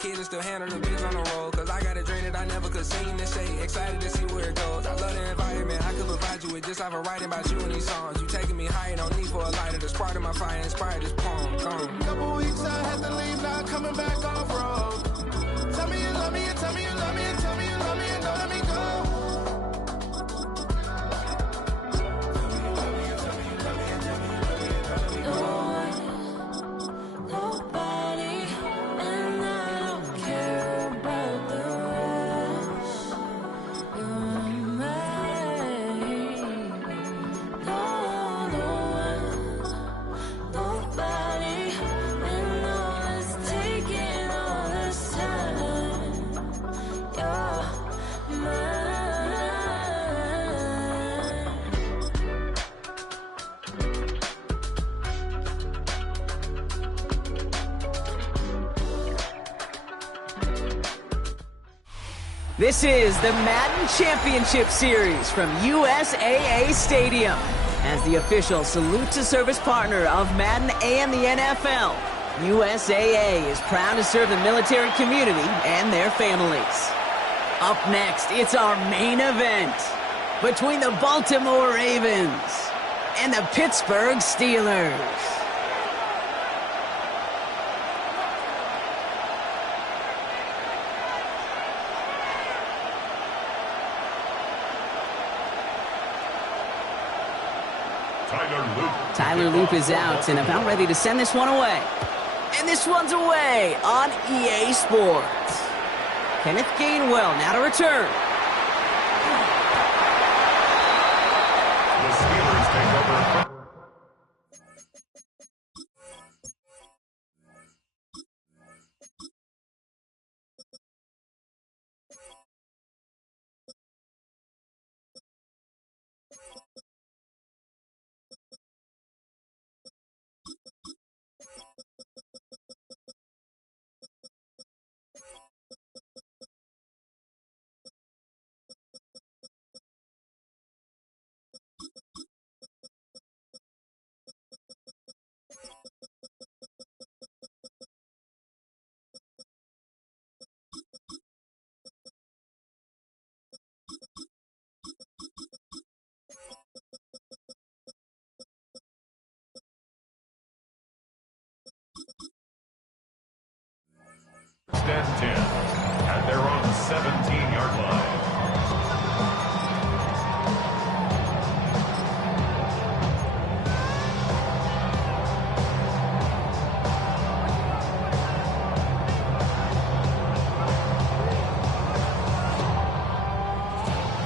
kids and still handle the biz on the road. Cause I got a dream that I never could sing and say. Excited to see where it goes. I love the environment. I could provide you with just like I'm writing about you in these songs. You taking me higher, no need for a lighter. The spark of my fire inspired this poem. Gone. Couple weeks I had to leave, now coming back off road. Tell me you love me, and tell me you love me, and tell me you love me, and don't let me go. This is the Madden Championship Series from USAA Stadium. As the official salute to service partner of Madden and the NFL, USAA is proud to serve the military community and their families. Up next, it's our main event between the Baltimore Ravens and the Pittsburgh Steelers. Tyler Loop is out and about ready to send this one away. And this one's away on EA Sports. Kenneth Gainwell now to return. The Steelers take over. And 10, at their own 17-yard line.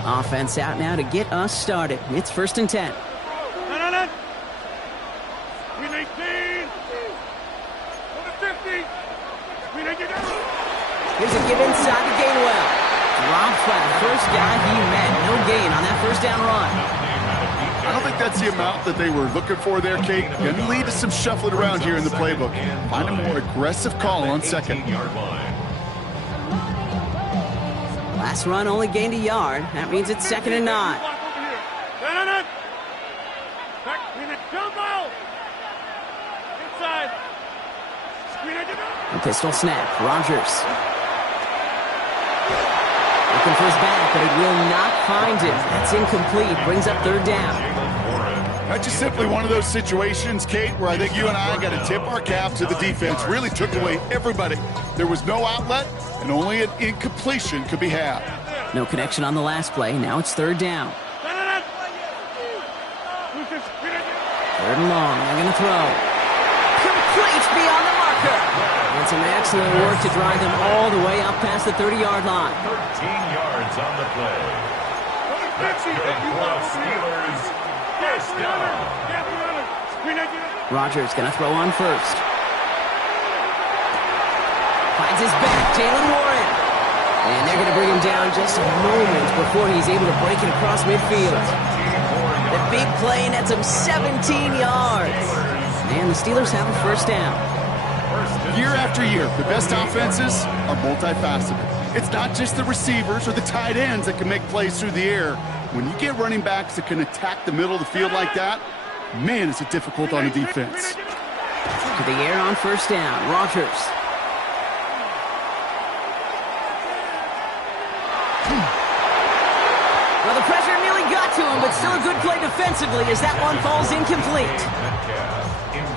Offense out now to get us started. It's 1st and 10. Here's a give inside to Gainwell. Rob flat, first guy he met. No gain on that first down run. I don't think that's the amount that they were looking for there, Kate. Going to lead to some shuffling around here in the playbook. Find a more aggressive call on second. Last run only gained a yard. That means it's 2nd and 9. A pistol snap. Rodgers. Looking for his back, but it will not find him. That's incomplete. Brings up 3rd down. That's just simply one of those situations, Kate, where I think you and I got to tip our cap to the defense. Really took away everybody. There was no outlet, and only an incompletion could be had. No connection on the last play. Now it's 3rd down. 3rd and long. They're going to throw. Complete beyond the marker. And some excellent work to drive them all the way up past the 30-yard line. 13 yards on the play. That's good for the Steelers. First down. Rodgers going to throw on first. Finds his back, Jalen Warren. And they're going to bring him down just a moment before he's able to break it across midfield. The big play nets him 17 yards. And the Steelers have a first down. Year after year, the best offenses are multifaceted. It's not just the receivers or the tight ends that can make plays through the air. When you get running backs that can attack the middle of the field like that, man, is it difficult on the defense. To the air on first down. Rodgers. Still a good play defensively as that one falls incomplete.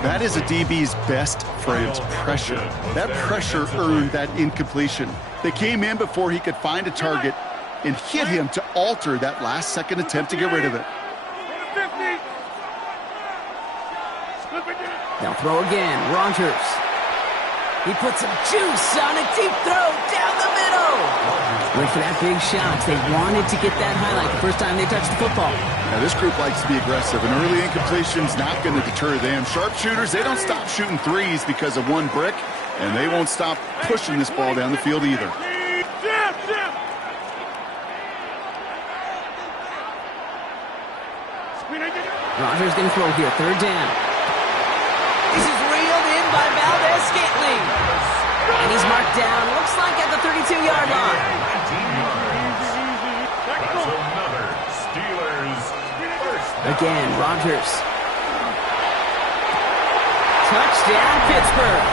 That is a DB's best friend, pressure. That pressure earned that incompletion. They came in before he could find a target and hit him to alter that last-second attempt to get rid of it. They'll throw again. Rogers. He puts some juice on a deep throw down the middle. Went for that big shot. They wanted to get that highlight the first time they touched the football. Now, this group likes to be aggressive. An early incompletion's not going to deter them. Sharpshooters, they don't stop shooting threes because of one brick, and they won't stop pushing this ball down the field either. Rogers going to throw here. Third down. This is reeled in by Valdez-Scantling. And he's marked down, looks like at the 32-yard line. 19 yards. That's another Steelers first down. Again, Rogers. Touchdown, Pittsburgh.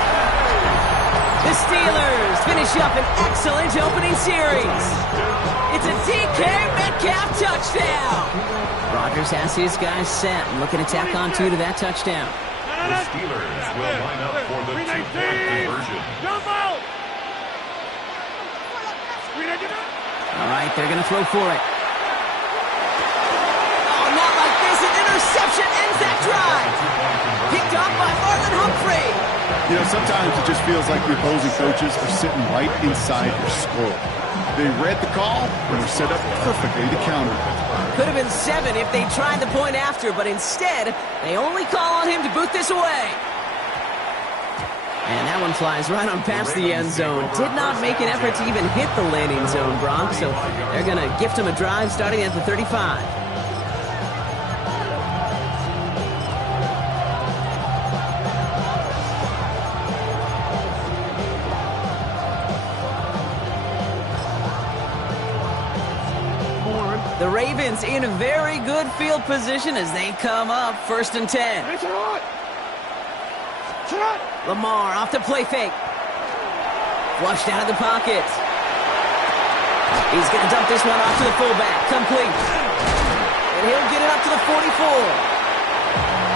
The Steelers finish up an excellent opening series. It's a DK Metcalf touchdown. Rogers has his guys set and looking to tack on two to that touchdown. The Steelers will line up for the two-point conversion. All right, they're going to throw for it. Oh, not like this. An interception ends that drive. Picked off by Marlon Humphrey. You know, sometimes it just feels like the opposing coaches are sitting right inside your skull. They read the call and were set up perfectly to counter it. Could have been 7 if they tried the point after, but instead, they only call on him to boot this away. And that one flies right on past the end zone. Did not make an effort to even hit the landing zone, Brock, so they're going to gift him a drive starting at the 35. The Ravens in a very good field position as they come up 1st and 10. Lamar off the play fake. Flushed out of the pocket. He's going to dump this one off to the fullback. Complete. And he'll get it up to the 44.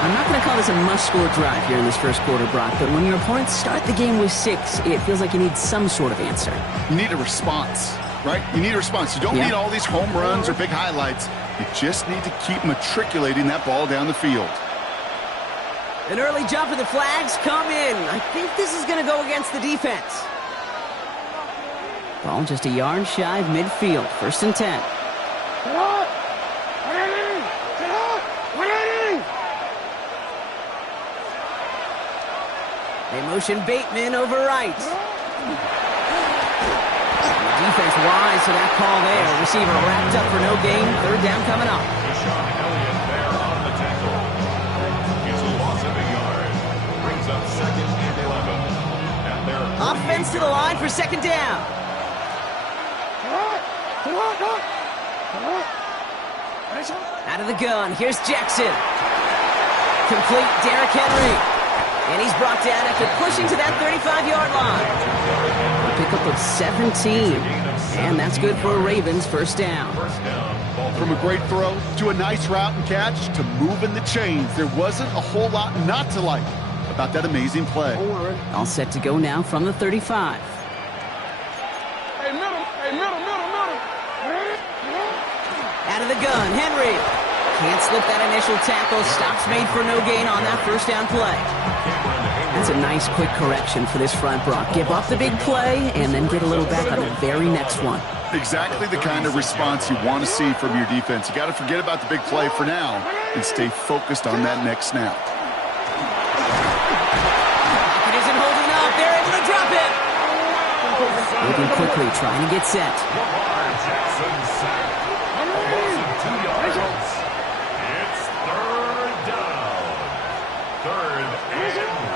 I'm not going to call this a must-score drive here in this first quarter, Brock, but when your opponents start the game with 6, it feels like you need some sort of answer. You need a response, right? You need a response. You don't need all these home runs or big highlights. You just need to keep matriculating that ball down the field. An early jump and the flags come in. I think this is going to go against the defense. Ball just a yard shy of midfield. 1st and 10. They motion Bateman over right. And the defense wise to that call there. Receiver wrapped up for no gain. 3rd down coming up. Offense to the line for 2nd down. Out of the gun, here's Jackson. Complete, Derrick Henry. And he's brought down after pushing to that 35-yard line. A pickup of 17. And that's good for a Ravens 1st down. From a great throw to a nice route and catch to moving the chains, there wasn't a whole lot not to like about that amazing play. All set to go now from the 35. Out of the gun, Henry. Can't slip that initial tackle. Stops made for no gain on that 1st down play. That's a nice quick correction for this front, Brock. Give up the big play and then get a little back on the very next one. Exactly the kind of response you want to see from your defense. You got to forget about the big play for now and stay focused on that next snap. It isn't holding up. They're able to drop it. Moving quickly, trying to get set. Lamar Jackson sack. Almost 2 yards. It's 3rd down. 3rd and...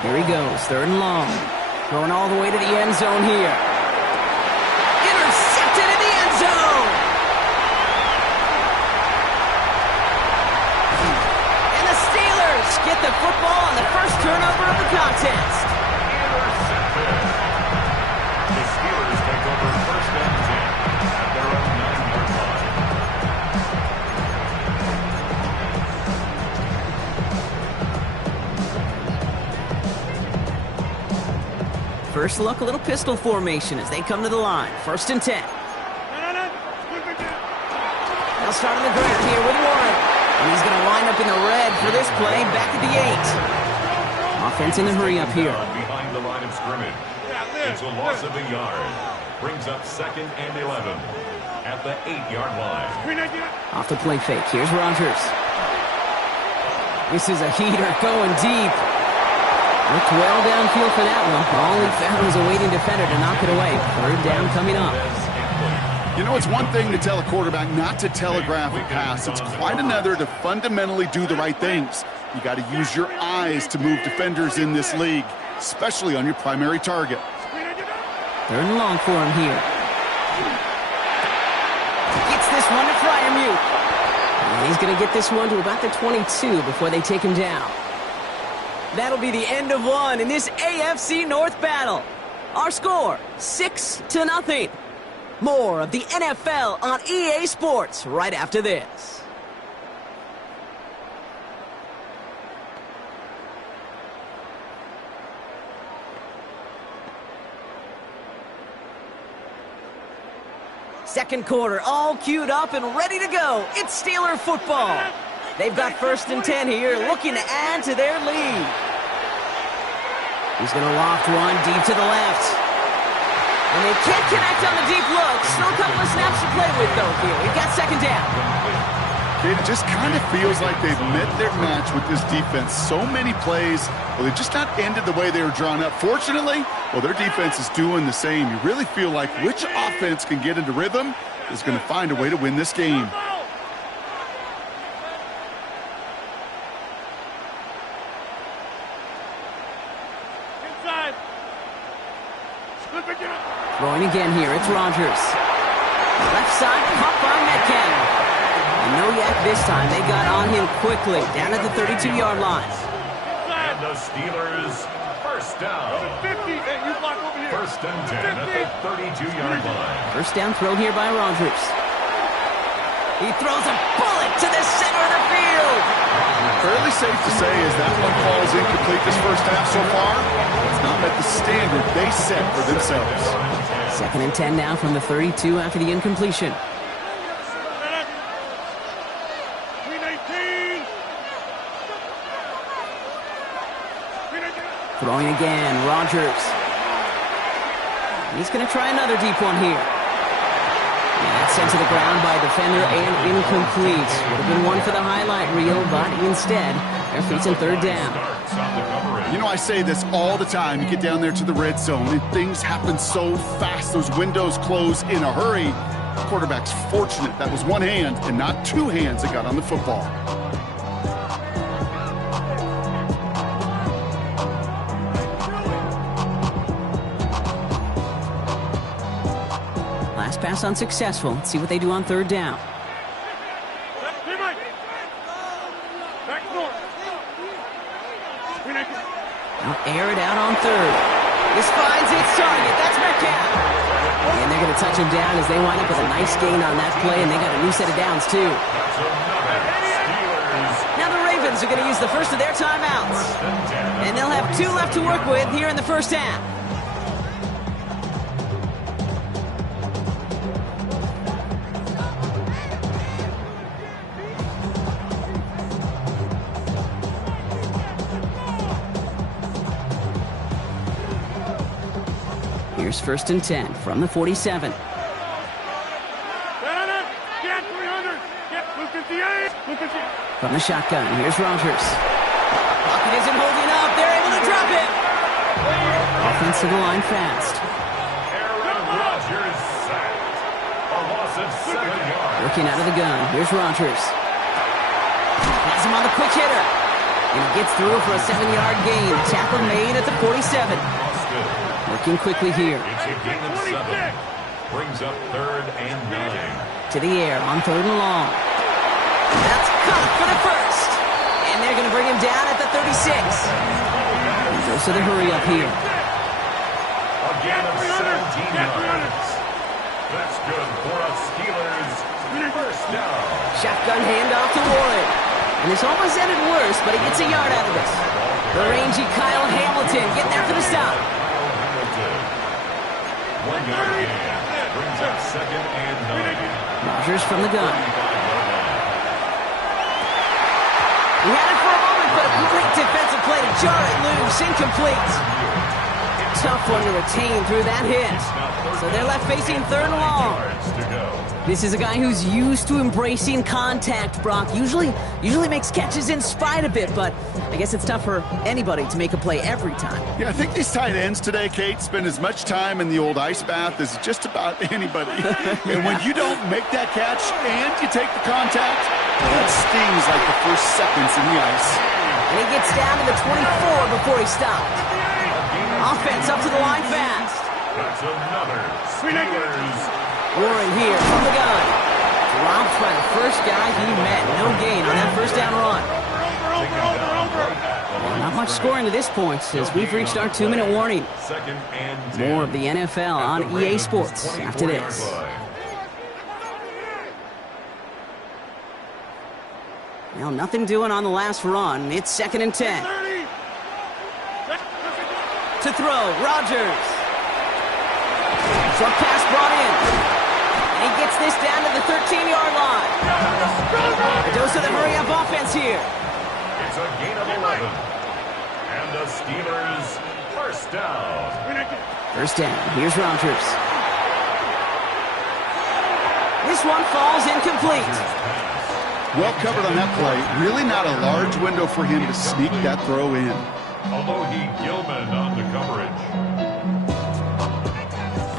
Here he goes, 3rd and long. Going all the way to the end zone here. Intercepted in the end zone. And the Steelers get the football on the first turnover of the contest. Intercepted. The Steelers take over 1st and 10 at their own 9-yard line. First look, a little pistol formation as they come to the line. 1st and 10. They'll start on the ground here with Warren. And he's going to line up in the red for this play, back at the 8. Offense in the hurry up here. Behind the line of scrimmage. It's a loss of a yard. Brings up 2nd and 11 at the 8-yard line. Off the play fake. Here's Rodgers. This is a heater going deep. Looked well downfield for that one. All he found was a waiting defender to knock it away. 3rd down coming up. You know, it's one thing to tell a quarterback not to telegraph a pass. It's quite another to fundamentally do the right things. You got to use your eyes to move defenders in this league, especially on your primary target. 3rd and long for him here. Gets this one to Fryermuth. And he's going to get this one to about the 22 before they take him down. That'll be the end of one in this AFC North battle. Our score, 6-0. More of the NFL on EA Sports right after this. Second quarter, all queued up and ready to go. It's Steeler football. They've got 1st and 10 here, looking to add to their lead. He's going to loft one deep to the left. And they can't connect on the deep look. Still a couple of snaps to play with, though, here. We've got 2nd down. It just kind of feels like they've met their match with this defense. So many plays, well, they just not ended the way they were drawn up. Fortunately, well, their defense is doing the same. You really feel like which offense can get into rhythm is going to find a way to win this game. Throwing again here, it's Rodgers. Left side, caught by Metcalf. And no yak this time. They got on him quickly, down at the 32-yard line. And the Steelers, 1st down. 1st and 10 at the 32-yard line. 1st down throw here by Rodgers. He throws a bullet to the center of the field. Fairly safe to say as that one falls incomplete this 1st half so far. It's not met the standard they set for themselves. 2nd and 10 now from the 32 after the incompletion. Throwing again, Rodgers. He's going to try another deep one here. And that's sent to the ground by a defender and incomplete. Would have been one for the highlight reel, but instead, they're facing 3rd down. You know, I say this all the time. You get down there to the red zone, and things happen so fast. Those windows close in a hurry. The quarterback's fortunate that was one hand and not 2 hands that got on the football. Last pass unsuccessful. Let's see what they do on 3rd down. Now air it out on 3rd. This finds its target. That's Metcalf. And they're going to touch him down as they wind up with a nice gain on that play, and they got a new set of downs, too. Now the Ravens are going to use the first of their timeouts. And they'll have 2 left to work with here in the 1st half. Here's 1st and 10 from the 47. From the shotgun, here's Rodgers. Pocket isn't holding up. They're able to drop it. Offense to the line fast. Aaron Rodgers sacked. A loss of 7 yards. Working out of the gun, here's Rodgers. Has him on the quick hitter. And he gets through for a 7-yard gain. Tackle made at the 47. Working quickly here. It's a gain of 7. Brings up 3rd and 9. To the air on 3rd and long. That's caught for the 1st. And they're going to bring him down at the 36. He goes to the hurry up here. A gain of 17 yards. That's good for a Steelers 1st down. Shotgun handoff to Warren. And this almost ended worse, but he gets a yard out of it. The rangy Kyle Hamilton getting there for the stop. second and 9. Rodgers from the gun. He had it for a moment, but a great defensive play to jar it loose. Incomplete. Tough one to retain through that hit. So they're left facing 3rd and long. This is a guy who's used to embracing contact, Brock. Usually makes catches in spite of it, but I guess it's tough for anybody to make a play every time. Yeah, I think these tight ends today, Kate, spend as much time in the old ice bath as just about anybody. And when you don't make that catch and you take the contact, that stings like the first seconds in the ice. And he gets down to the 24 before he stopped. Offense up to the line fast. That's another Steelers. Warren here from the gun. Dropped by the first guy he met. No gain on that first down run. Well, not much scoring to this point as we've reached our 2-minute warning. Second and 10. More of the NFL on EA Sports after this. Well, nothing doing on the last run. It's 2nd and 10. To throw, Rodgers. Short pass brought in. And he gets this down to the 13-yard line. A dose of the hurry-up offense here. It's a gain of 11. And the Steelers first down. First down. Here's Rodgers. This one falls incomplete. Well covered on that play. Really not a large window for him to sneak that throw in. Although Gilman on the coverage.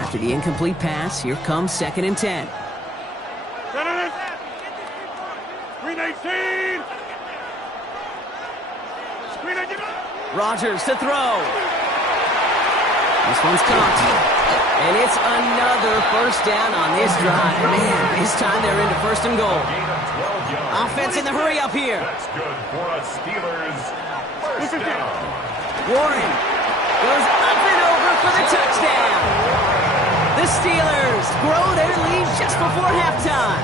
After the incomplete pass, here comes 2nd and 10. Rodgers to throw. This one's caught. And it's another first down on this drive. Man, this time they're into 1st and goal. Offense in the hurry up here. That's good for a Steelers first down. Warren goes up and over for the touchdown. The Steelers grow their lead just before halftime.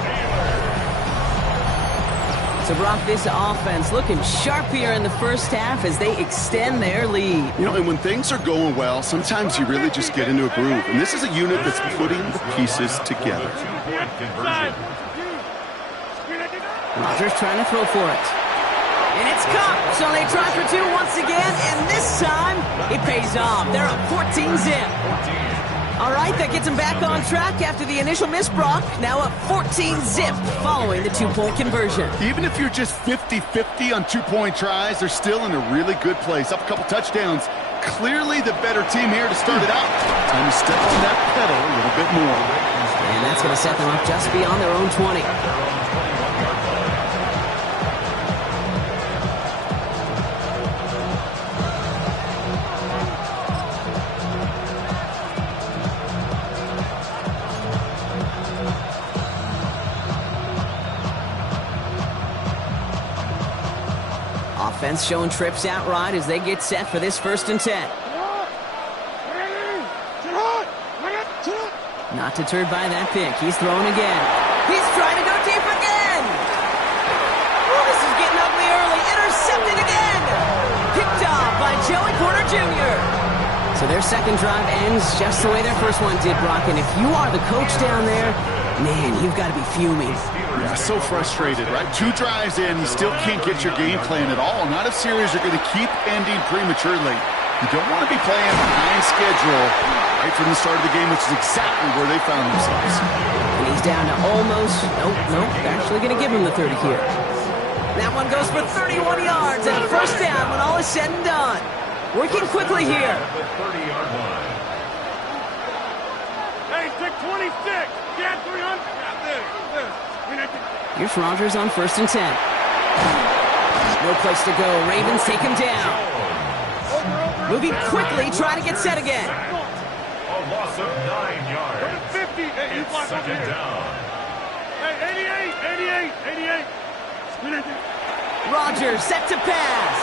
So, Brock, this offense looking sharp here in the first half as they extend their lead. You know, and when things are going well, sometimes you really just get into a groove. And this is a unit that's putting the pieces together. Rodgers trying to throw for it. And it's caught. So they try for 2 once again, and this time it pays off. They're up 14-zip. All right, that gets them back on track after the initial miss, Brock. Now up 14-zip following the 2-point conversion. Even if you're just 50-50 on 2-point tries, they're still in a really good place. Up a couple touchdowns. Clearly the better team here to start it out. Time to step on that pedal a little bit more. And that's going to set them up just beyond their own 20. Offense showing trips out right as they get set for this 1st and 10. Not deterred by that pick. He's throwing again. He's trying to go deep again. Oh, this is getting ugly early. Intercepted again. Picked off by Joey Porter Jr. So their second drive ends just the way their first one did, Brock. And if you are the coach down there, man, you've got to be fuming. Yeah, so frustrated, right? 2 drives in, you still can't get your game plan at all. Not a series you're going to keep ending prematurely. You don't want to be playing behind schedule right from the start of the game, which is exactly where they found themselves. And he's down to almost, nope, actually going to give him the 30 here. That one goes for 31 yards and a first down when all is said and done. Working quickly here. The 30-yard line. Hey, pick 26. Get 300. Here's Rodgers on 1st and 10. No place to go. Ravens take him down. Moving quickly, trying to get set again. A loss of 9 yards. 50. Hey, you block over Second here. down. Hey, 88. Rodgers set to pass.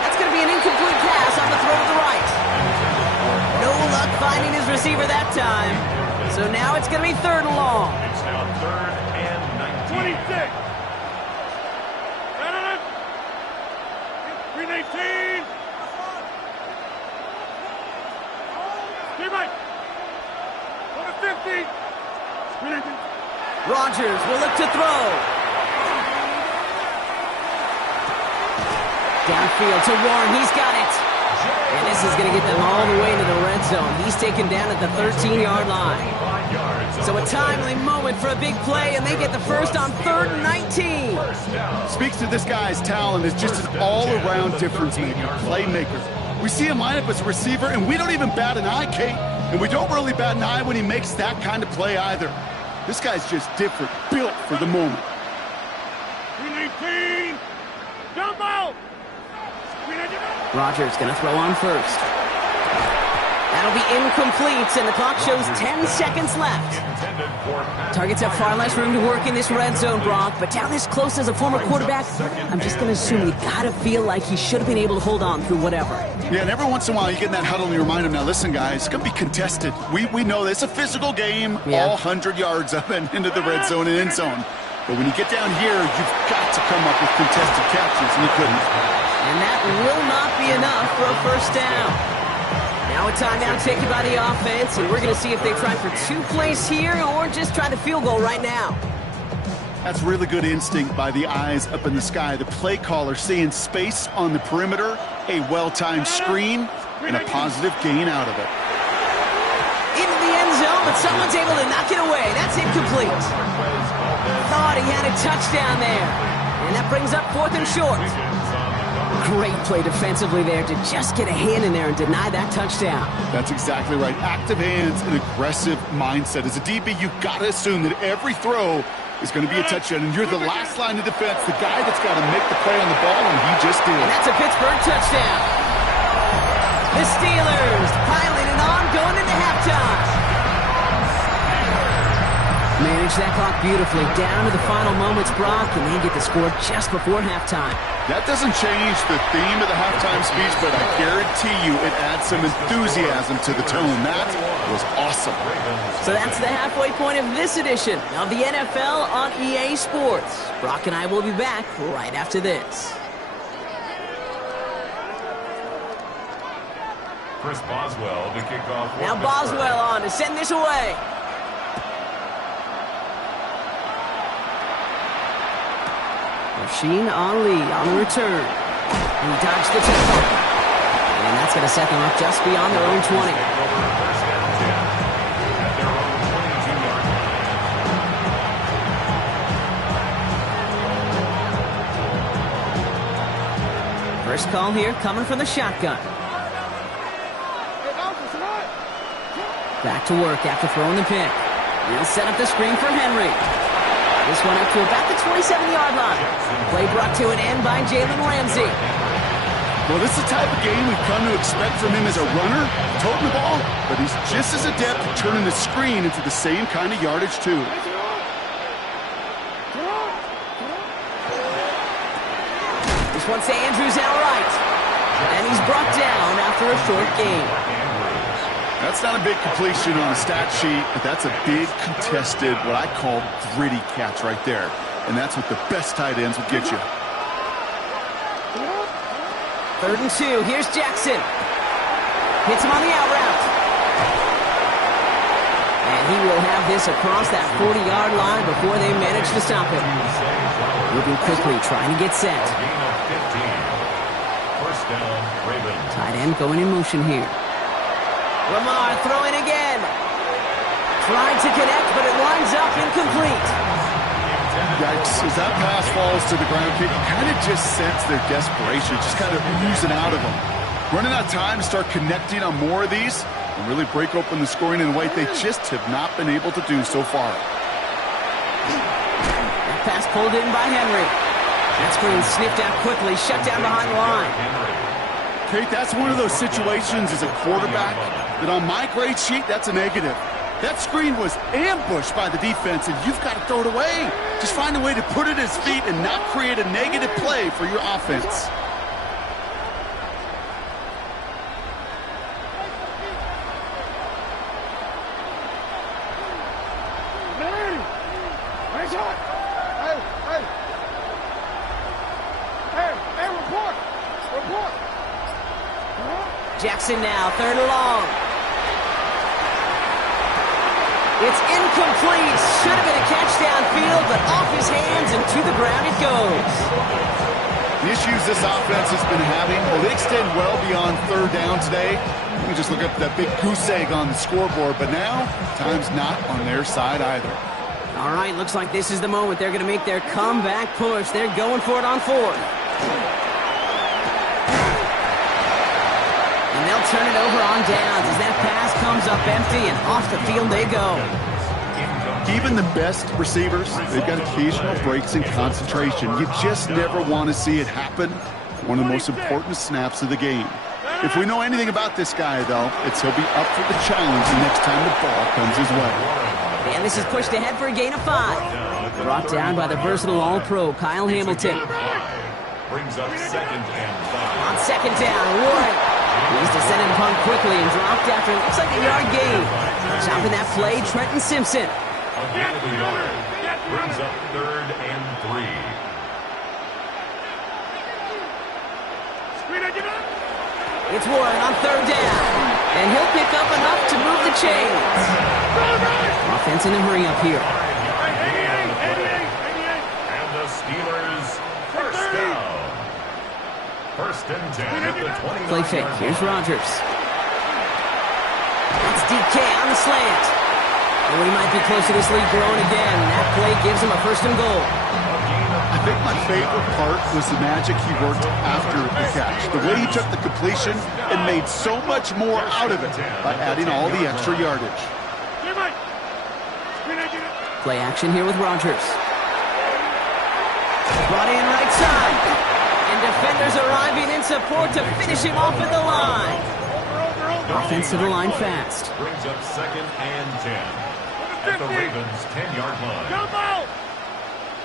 That's going to be an incomplete pass on the throw to the right. No luck finding his receiver that time. So now it's going to be 3rd and long. It's now 3rd and 19. 26. 319. Steve, on the 50. Rodgers will look to throw. Downfield to Warren. He's got it. And this is going to get them all the way into the red zone. He's taken down at the 13-yard line. So a timely moment for a big play, and they get the first on 3rd and 19. Speaks to this guy's talent as just an all-around difference maker, playmaker. We see him line up as a receiver, and we don't even bat an eye, Kate. And we don't really bat an eye when he makes that kind of play either. This guy's just different, built for the moment. 319, jump out! Rodgers going to throw on first. That'll be incomplete, and the clock shows 10 seconds left. Targets have far less room to work in this red zone, Brock, but down this close as a former quarterback, I'm just going to assume you got to feel like he should have been able to hold on through whatever. Yeah, and every once in a while you get in that huddle and you remind him, now listen, guys, it's going to be contested. We know this. It's a physical game, all 100 yards up and into the red zone and end zone. But when you get down here, you've got to come up with contested catches, and he couldn't. And that will not be enough for a first down. Now a timeout taken by the offense, and we're going to see if they try for 2 plays here or just try the field goal right now. That's really good instinct by the eyes up in the sky. The play caller seeing space on the perimeter, a well-timed screen, and a positive gain out of it. Into the end zone, but someone's able to knock it away. That's incomplete. Thought he had a touchdown there. And that brings up 4th and short. Great play defensively there to just get a hand in there and deny that touchdown. That's exactly right. Active hands and aggressive mindset. As a DB, you've got to assume that every throw is going to be a touchdown, and you're the last line of defense, the guy that's got to make the play on the ball, and he just did. And that's a Pittsburgh touchdown. The Steelers piling it on going into halftime. Manage that clock beautifully down to the final moments, Brock, and they get the score just before halftime. That doesn't change the theme of the halftime speech, but I guarantee you it adds some enthusiasm to the tone. That was awesome. So that's the halfway point of this edition of the NFL on EA Sports. Brock and I will be back right after this. Chris Boswell to kick off. Now Boswell on to send this away. Rasheen Ali on the return. And he dodged the tackle. And that's going to set them up just beyond their own 20. First call here coming from the shotgun. Back to work after throwing the pick. He'll set up the screen for Henry. This one up to about the 27-yard line. Play brought to an end by Jalen Ramsey. Well, this is the type of game we've come to expect from him as a runner, toting the ball, but he's just as adept at turning the screen into the same kind of yardage, too. This one's to Andrews outright. And he's brought down after a short gain. That's not a big completion on a stat sheet, but that's a big contested, what I call gritty catch right there. And that's what the best tight ends will get you. 3rd and 2. Here's Jackson. Hits him on the out route. And he will have this across that 40-yard line before they manage to stop him. Moving quickly, trying to get set. First down, Ravens. Tight end going in motion here. Lamar throwing again. Trying to connect, but it winds up incomplete. Yikes, as that pass falls to the ground, you kind of just sense their desperation, just kind of oozing out of them. Running out of time to start connecting on more of these and really break open the scoring in a way they just have not been able to do so far. That pass pulled in by Henry. That screen sniffed out quickly, shut down behind the line. Kate, that's one of those situations as a quarterback that on my grade sheet, that's a negative. That screen was ambushed by the defense, and you've got to throw it away. Just find a way to put it at his feet and not create a negative play for your offense. Report. Jackson now, 3rd and long. It's incomplete. Should have been a catch downfield, but off his hands and to the ground it goes. The issues this offense has been having, well, they extend well beyond third down today. You can just look up that big goose egg on the scoreboard, but now time's not on their side either. All right, looks like this is the moment they're going to make their comeback push. They're going for it on fourth. And they'll turn it over on downs as that pass comes up empty, and off the field they go. Even the best receivers, they've got occasional breaks in concentration. You just never want to see it happen. One of the most important snaps of the game. If we know anything about this guy, though, it's he'll be up for the challenge the next time the ball comes his way. And this is pushed ahead for a gain of 5. Brought down by the versatile All-Pro, Kyle Hamilton. Brings up 2nd and 5. On 2nd down, Warren. He's descended upon quickly and dropped after it looks like a yard gain. Chopping that play, Trenton Simpson. A gain of a yard. Brings up 3rd and 3. It's Warren on 3rd down. And he'll pick up enough to move the chains. Offense in a hurry up here. And the Steelers first down. 1st and 10 at the 29. Play fake. Here's Rodgers. That's DK on the slant. And we might be close to this lead growing again. That play gives him a 1st and goal. I think my favorite part was the magic he worked after the catch. The way he took the completion and made so much more out of it by adding all the extra yardage. Play action here with Rodgers. Brought in right side. And defenders arriving in support to finish him off at the line. Offense to the line fast. Brings up 2nd and 10 at the Ravens' 10-yard line. Jump out!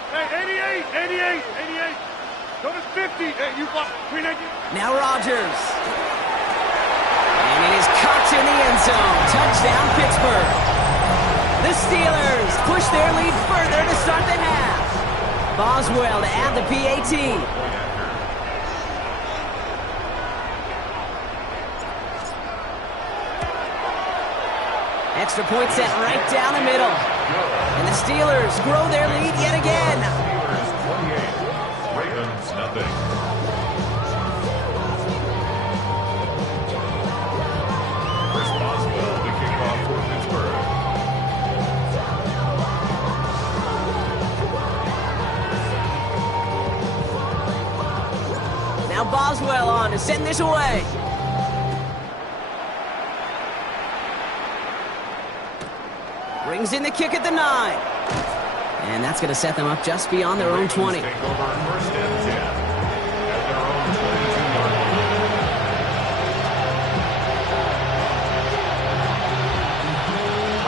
Hey, 88! Go to 50! Hey, you block. Now Rodgers. And it is caught in the end zone. Touchdown, Pittsburgh. The Steelers push their lead further to start the half. Boswell to add the PAT. Extra point set right down the middle. And the Steelers grow their lead yet again. Steelers 28, Ravens nothing. Chris Boswell to kick off for Pittsburgh. Now Boswell on to send this away. Brings in the kick at the 9. And that's going to set them up just beyond their own 20. Take over 1st and 10 at their own 22-yard line.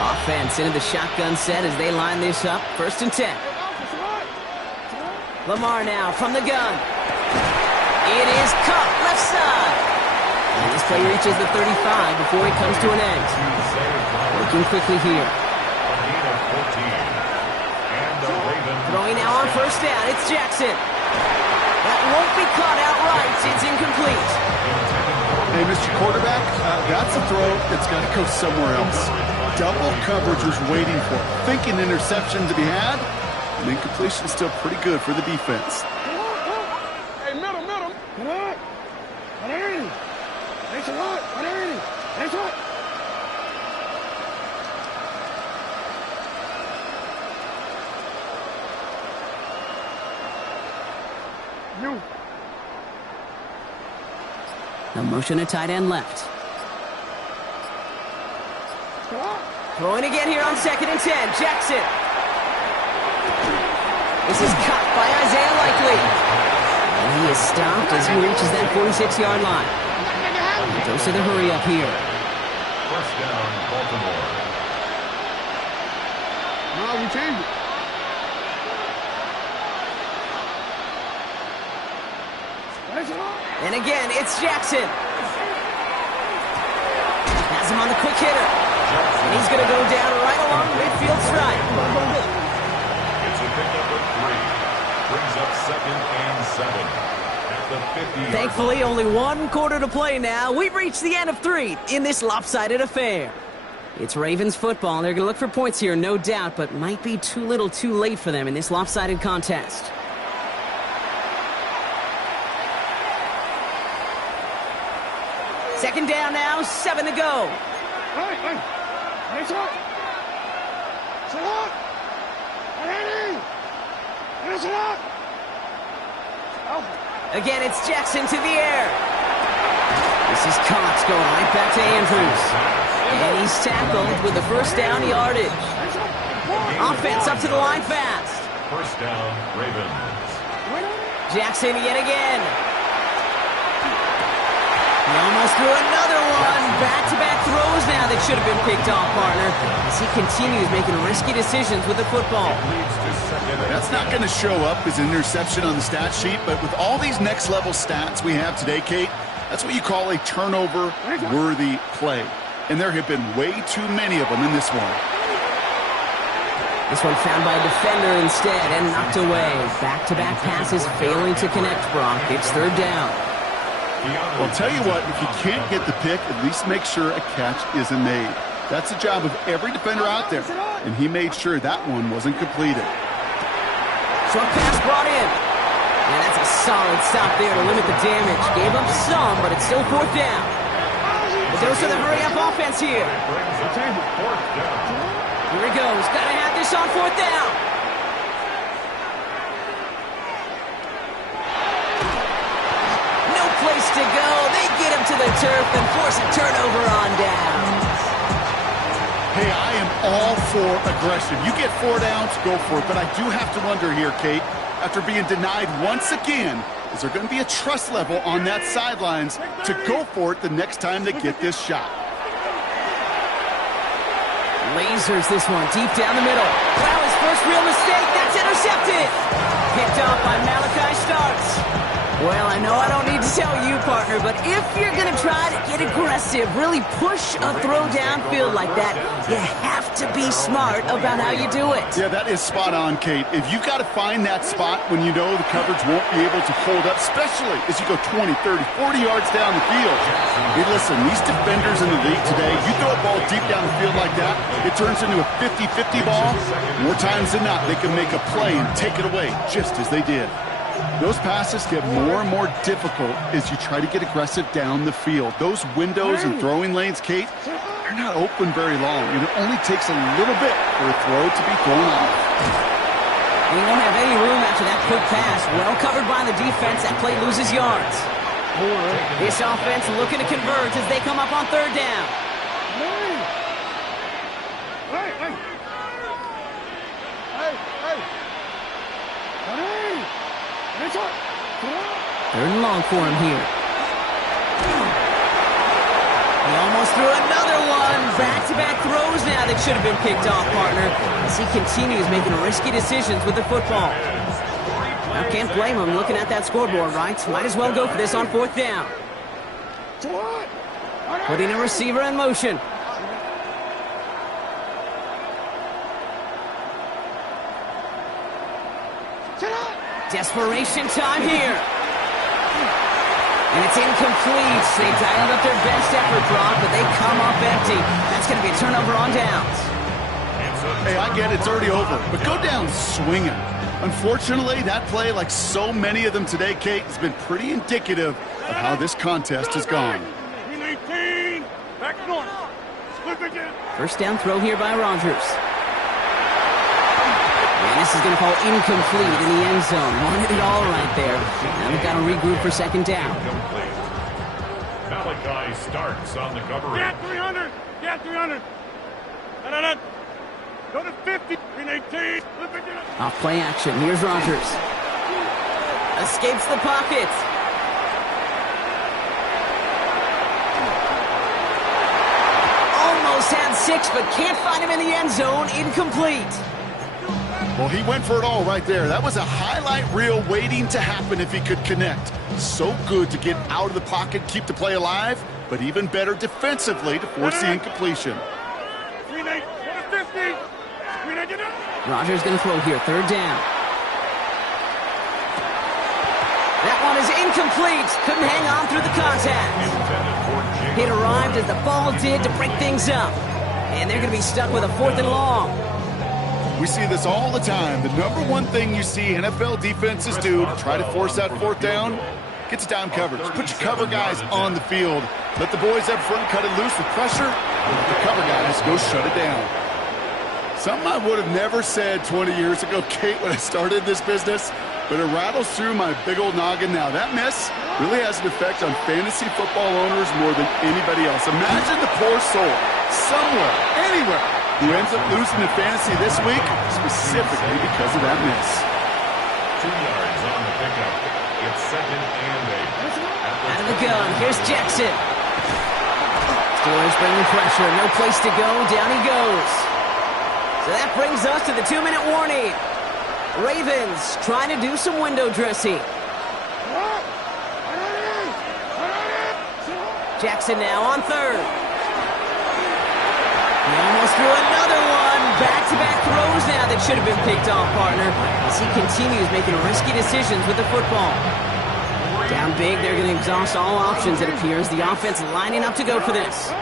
Offense into the shotgun set as they line this up. 1st and 10. Lamar now from the gun. It is caught left side. And this play reaches the 35 before it comes to an end. Working quickly here. Throwing now on 1st down. It's Jackson. That won't be caught outright. It's incomplete. Hey, Mr. Quarterback, that's a throw that's got to go somewhere else. Double coverage was waiting for it. Thinking interception to be had, and incompletion still pretty good for the defense. Hey, middle. Come on. Thanks a lot. Thanks a lot. The motion to tight end left. Throwing again here on 2nd and 10. Jackson. This is cut by Isaiah Likely. And he is stopped as he reaches that 46-yard line. Goes to the hurry up here. 1st down, Baltimore. No, we changed it. And again, it's Jackson. Has him on the quick hitter. And he's going to go down right along midfield stripe. It's a pickup of 3. Brings up 2nd and 7 at the 50. Thankfully, only 1 quarter to play now. We've reached the end of 3 in this lopsided affair. It's Ravens football. They're going to look for points here, no doubt, but might be too little too late for them in this lopsided contest. Second down now, 7 to go. Again, it's Jackson to the air. This is Cox going right back to Andrews. And he's tackled with the first down yardage. Offense up to the line fast. First down, Ravens. Jackson yet again. He almost threw another one. Back-to-back throws now that should have been picked off, partner, as he continues making risky decisions with the football. That's not going to show up as an interception on the stat sheet, but with all these next-level stats we have today, Kate, that's what you call a turnover-worthy play. And there have been way too many of them in this one. This one found by a defender instead and knocked away. Back-to-back passes failing to connect, Brock. It's third down. Well, I'll tell you what, if you can't get the pick, at least make sure a catch isn't made. That's the job of every defender out there, and he made sure that one wasn't completed. Short pass brought in. And that's a solid stop there to limit the damage. Gave up some, but it's still fourth down. But there's the hurry-up offense here. Here he goes. Got to have this on fourth down. Place to go. They get him to the turf and force a turnover on downs. Hey, I am all for aggression. You get 4 downs, go for it. But I do have to wonder here, Kate, after being denied once again, is there going to be a trust level on that sidelines to go for it the next time they get this shot? Lasers this one deep down the middle. Wow, his first real mistake. That's intercepted. Picked off by Malachi Starks. Well, I know I don't need to tell you, partner, but if you're going to try to get aggressive, really push a throw downfield like that, you have to be smart about how you do it. Yeah, that is spot on, Kate. If you've got to find that spot when you know the coverage won't be able to hold up, especially as you go 20, 30, 40 yards down the field. Hey, listen, these defenders in the league today, you throw a ball deep down the field like that, it turns into a 50-50 ball. More times than not, they can make a play and take it away, just as they did. Those passes get more and more difficult as you try to get aggressive down the field. Those windows and throwing lanes, Kate, they're not open very long, and it only takes a little bit for a throw to be thrown off. He won't have any room after that quick pass. Well covered by the defense. That play loses yards. This offense looking to convert as they come up on third down. Third and long for him here. He almost threw another one. Back-to-back throws now that should have been picked off, partner, as he continues making risky decisions with the football. Now, can't blame him looking at that scoreboard, right? Might as well go for this on fourth down. Putting a receiver in motion. Desperation time here. And it's incomplete. They dialed up their best effort, Brock, but they come up empty. That's going to be a turnover on downs. Hey, I get it, it's already over, but go down swinging. Unfortunately, that play, like so many of them today, Kate, has been pretty indicative of how this contest has gone. First down throw here by Rodgers. And this is going to fall incomplete in the end zone. Wanted it all right there. Now they've got to regroup for second down. Malachi Starks on the coverage. Get 300! Get 300! No. Go to 50! 318! Off play action. Here's Rodgers. Escapes the pocket. Almost had 6, but can't find him in the end zone. Incomplete. Well, he went for it all right there. That was a highlight reel waiting to happen if he could connect. So good to get out of the pocket, keep the play alive, but even better defensively to force the incompletion. Rodgers going to throw here, third down. That one is incomplete. Couldn't hang on through the contact. Hit arrived as the ball did to break things up. And they're going to be stuck with a 4th and long. We see this all the time. The number one thing you see NFL defenses do to try to force that 4th down, get to down coverage. Put your cover guys on the field. Let the boys up front cut it loose with pressure. Let the cover guys go shut it down. Something I would have never said 20 years ago, Kate, when I started this business, but it rattles through my big old noggin now. That miss really has an effect on fantasy football owners more than anybody else. Imagine the poor soul somewhere, anywhere, who ends up losing in fantasy this week specifically because of that miss. 2 yards on the pickup. It's 2nd and 8. Out of the gun, here's Jackson. Steelers bringing pressure, no place to go, down he goes. So that brings us to the 2-minute warning. Ravens trying to do some window dressing. Jackson now on 3rd. He almost threw another one. Back-to-back throws now that should have been picked off, partner, as he continues making risky decisions with the football. Down big, they're going to exhaust all options, it appears. The offense lining up to go for this.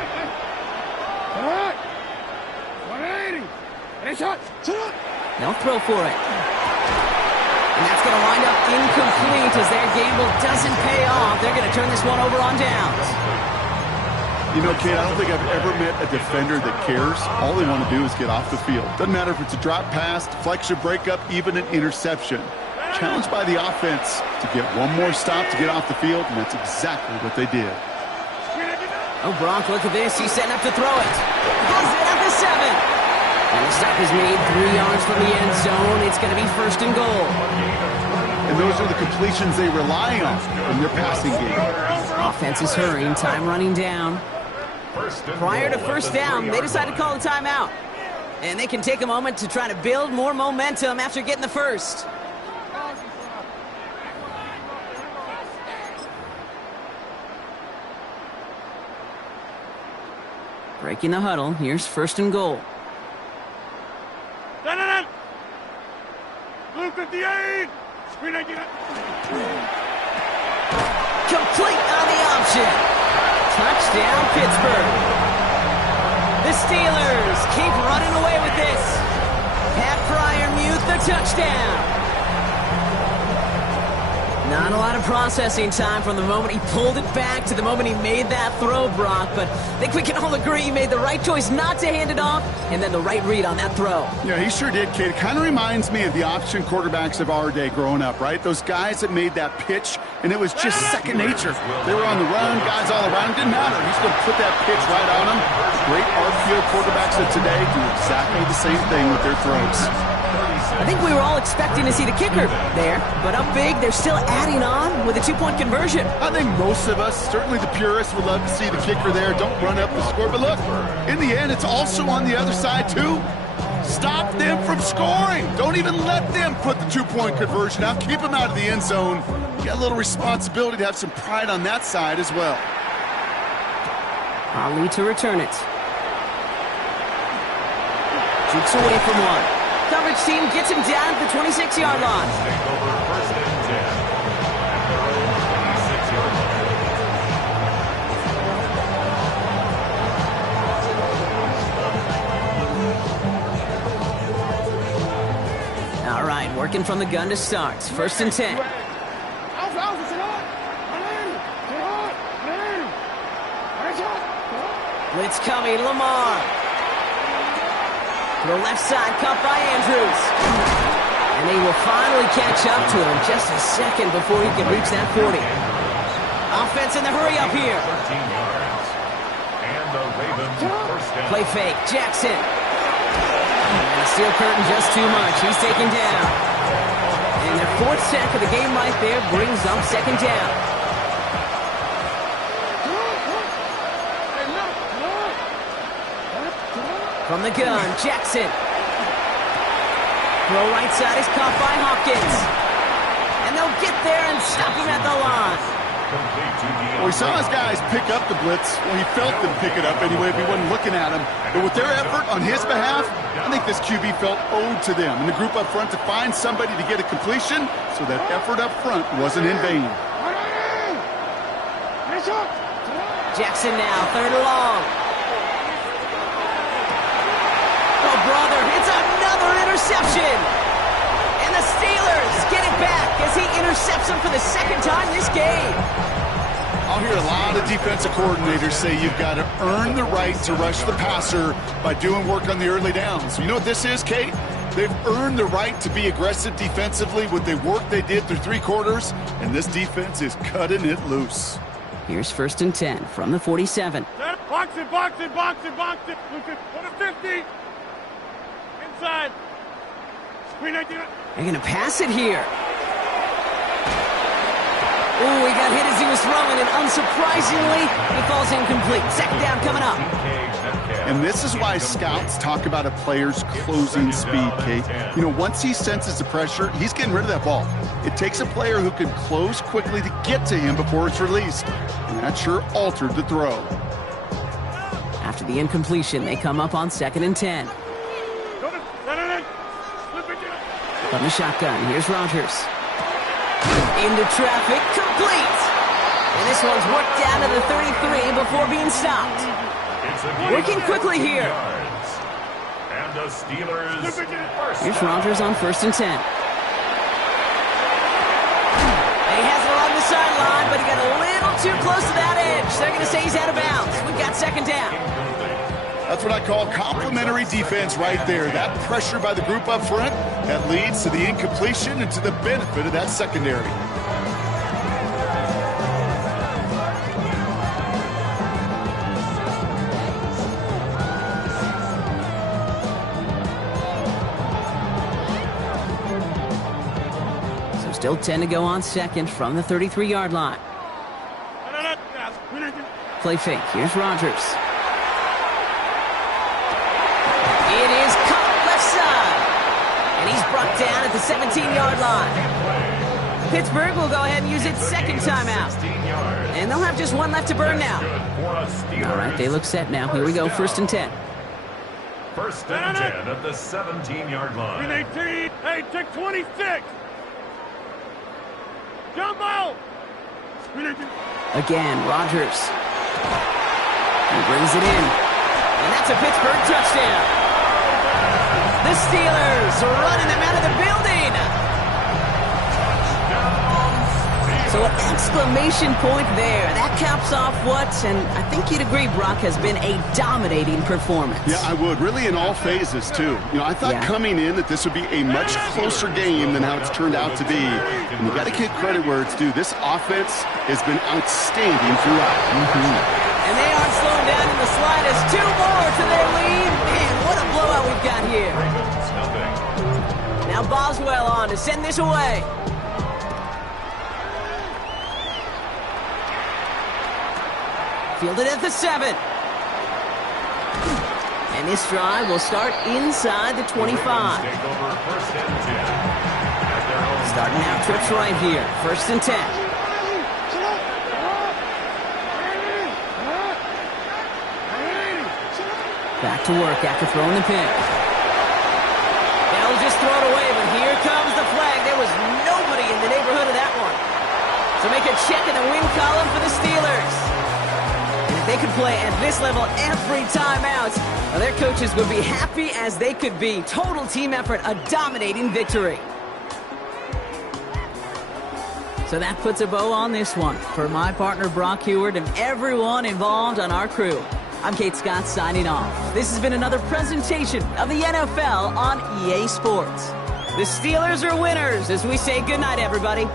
They'll throw for it. And that's going to wind up incomplete as their gamble doesn't pay off. They're going to turn this one over on downs. You know, Kate, I don't think I've ever met a defender that cares. All they want to do is get off the field. Doesn't matter if it's a drop pass, deflection, breakup, even an interception. Challenged by the offense to get one more stop to get off the field, and that's exactly what they did. Oh, Brock, look at this. He's setting up to throw it. Has it at the 7. And the stop is made 3 yards from the end zone. It's going to be 1st and goal. And those are the completions they rely on in their passing game. Offense is hurrying, time running down. Prior to 1st down, they decided to call a timeout. And they can take a moment to try to build more momentum after getting the first. Breaking the huddle, here's 1st and goal. Blue 58! Complete on the option. Touchdown, Pittsburgh. The Steelers keep running away with this. Pat Fryermuth, the touchdown. Not a lot of processing time from the moment he pulled it back to the moment he made that throw, Brock. But I think we can all agree he made the right choice not to hand it off, and then the right read on that throw. Yeah, he sure did, Kate. It kind of reminds me of the option quarterbacks of our day growing up, right? Those guys that made that pitch, and it was just second nature. They were on the run, guys all around. Didn't matter. He's going to put that pitch right on them. Great RPO quarterbacks of today do exactly the same thing with their throws. I think we were all expecting to see the kicker there, but up big, they're still adding on with a 2-point conversion. I think most of us, certainly the purists, would love to see the kicker there. Don't run up the score. But look, in the end, it's also on the other side, too. Stop them from scoring. Don't even let them put the 2-point conversion out. Keep them out of the end zone. You got a little responsibility to have some pride on that side as well. Ali to return it. Jukes away from one. Coverage team gets him down at the 26-yard line. Take over 1st and 10. At their own 26-yard line. All right, working from the gun to start. 1st and 10. Blitz coming, Lamar. To the left side, caught by Andrews. And they will finally catch up to him just a second before he can reach that 40. Offense in the hurry up here. 13 yards. And the Ravens 1st down. Play fake, Jackson. And the steel curtain just too much. He's taken down. And their 4th sack of the game right there brings up 2nd down. From the gun, Jackson. Throw right side is caught by Hopkins. And they'll get there and stop him at the line. Well, we saw his guys pick up the blitz. Well, he felt them pick it up anyway if he wasn't looking at him. But with their effort on his behalf, I think this QB felt owed to them. And the group up front to find somebody to get a completion so that effort up front wasn't in vain. Jackson now, 3rd and long. interception. And the Steelers get it back as he intercepts him for the second time this game. I'll hear a lot of defensive coordinators say you've got to earn the right to rush the passer by doing work on the early downs. You know what this is, Kate? They've earned the right to be aggressive defensively with the work they did through 3 quarters, and this defense is cutting it loose. Here's 1st and 10 from the 47. Box it, box it, box it, box it. Lucas, put a 50. Inside. Screen idea. They're going to pass it here. Oh, he got hit as he was throwing, and unsurprisingly, he falls incomplete. 2nd down coming up. And this is why scouts talk about a player's closing speed, Kate. You know, once he senses the pressure, he's getting rid of that ball. It takes a player who can close quickly to get to him before it's released. And that sure altered the throw. After the incompletion, they come up on 2nd and 10. From the shotgun, here's Rodgers. Into traffic, complete! And this one's worked down to the 33 before being stopped. Working quickly here. And the Steelers first. Here's Rodgers on 1st and 10. And he has it along the sideline, but he got a little too close to that edge. They're going to say he's out of bounds. We've got 2nd down. That's what I call complimentary defense right there. That pressure by the group up front, that leads to the incompletion and to the benefit of that secondary. So still 10 to go on 2nd from the 33-yard line. Play fake. Here's Rodgers. It is caught left side. And he's brought down at the 17-yard line. Pittsburgh will go ahead and use its 2nd timeout. And they'll have just 1 left to burn now. All right, they look set now. Here we go, 1st and 10. 1st and 10 at the 17-yard line. 18. Hey, take 26. Jump out. Again, Rodgers. He brings it in. And that's a Pittsburgh touchdown. The Steelers running them out of the building. So an exclamation point there. That caps off what, and I think you'd agree, Brock, has been a dominating performance. Yeah, I would. Really in all phases, too. You know, I thought coming in that this would be a much closer game than how it's turned out to be. And you got to give credit where it's due. This offense has been outstanding throughout. And they aren't slowing down in the slightest. 2 more to their lead. Man, what a blowout we've got here. Now Boswell on to send this away. Fielded at the 7. And this drive will start inside the 25. Starting out trips right here. 1st and 10. Back to work after throwing the pick. They'll just throw it away, but here comes the flag. There was nobody in the neighborhood of that one. So make a check in the win column for the Steelers. And if they could play at this level every time out, well, their coaches would be happy as they could be. Total team effort, a dominating victory. So that puts a bow on this one. For my partner, Brock Heward, and everyone involved on our crew, I'm Kate Scott signing off. This has been another presentation of the NFL on EA Sports. The Steelers are winners as we say goodnight, everybody.